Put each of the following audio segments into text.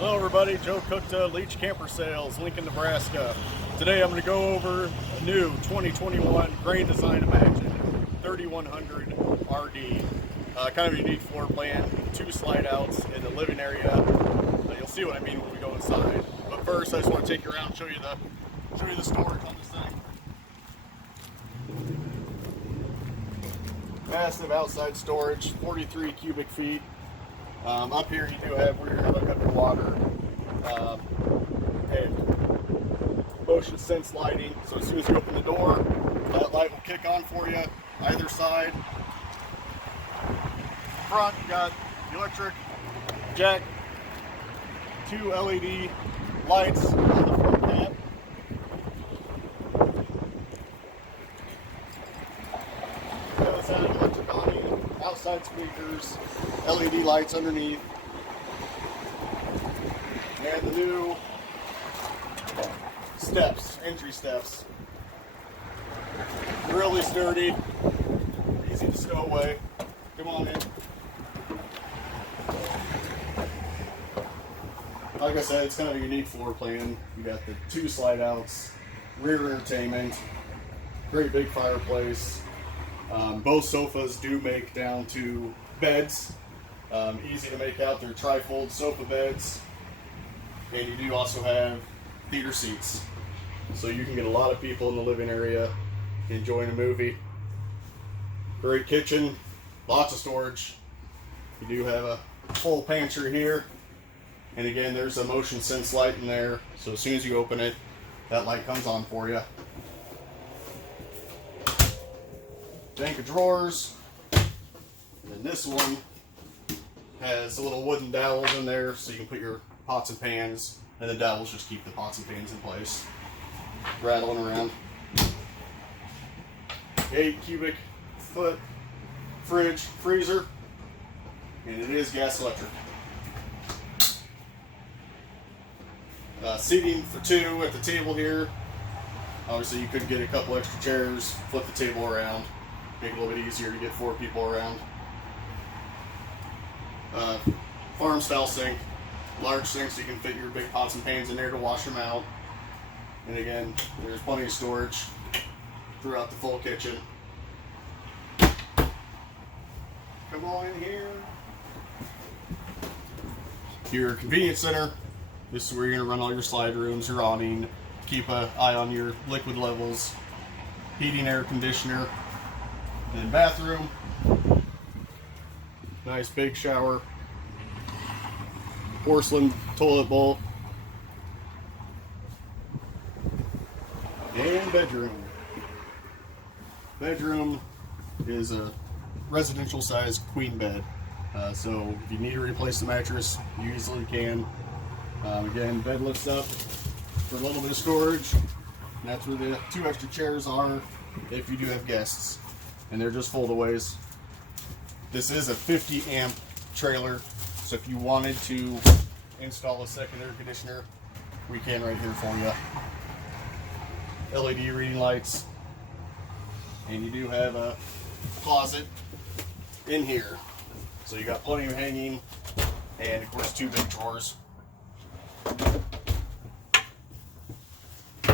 Hello everybody, Joe cooked Leach Camper Sales, Lincoln, Nebraska. Today I'm going to go over a new 2021 Grand Design Imagine 3100 RD. Kind of a unique floor plan, 2 slide outs in the living area. You'll see what I mean when we go inside. But first I just want to take you around and show you the storage on this thing. Massive outside storage, 43 cubic feet. Up here you do have where you're going to hook up your water and motion sense lighting. So as soon as you open the door, that light will kick on for you either side. Front, you got the electric jack, 2 LED lights on the front cap. The other side, electric awning, outside speakers, LED lights underneath, and the new steps, entry steps. Really sturdy, easy to stow away. Come on in. Like I said, it's kind of a unique floor plan. You got the 2 slide outs, rear entertainment, great big fireplace. Both sofas do make down to beds. Easy to make out. They're tri-fold sofa beds. And you do also have theater seats. So you can get a lot of people in the living area enjoying a movie. Great kitchen, lots of storage. You do have a full pantry here. And again, there's a motion sense light in there. So as soon as you open it, that light comes on for you. Bank of drawers. And this one has a little wooden dowels in there so you can put your pots and pans, and the dowels just keep the pots and pans in place. Rattling around. 8 cubic foot fridge, freezer, and it is gas electric. Seating for 2 at the table here. Obviously you could get a couple extra chairs, flip the table around, make it a little bit easier to get 4 people around. Farm style sink, large sink so you can fit your big pots and pans in there to wash them out. And again, there's plenty of storage throughout the full kitchen. Come on in here. Your convenience center. This is where you're going to run all your slide rooms, your awning, keep an eye on your liquid levels, heating, air conditioner, and then bathroom. Nice big shower, porcelain toilet bowl, and bedroom. Bedroom is a residential sized queen bed. So if you need to replace the mattress, you easily can. Again, bed lifts up for a little bit of storage. And that's where the 2 extra chairs are if you do have guests. And they're just foldaways. This is a 50 amp trailer, so if you wanted to install a second air conditioner, we can right here for you. LED reading lights, and you do have a closet in here. So you got plenty of hanging, and of course 2 big drawers.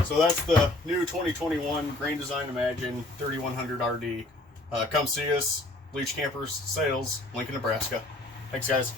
So that's the new 2021 Grand Design Imagine 3100 RD. Come see us. Leach Campers Sales, Lincoln, Nebraska. Thanks, guys.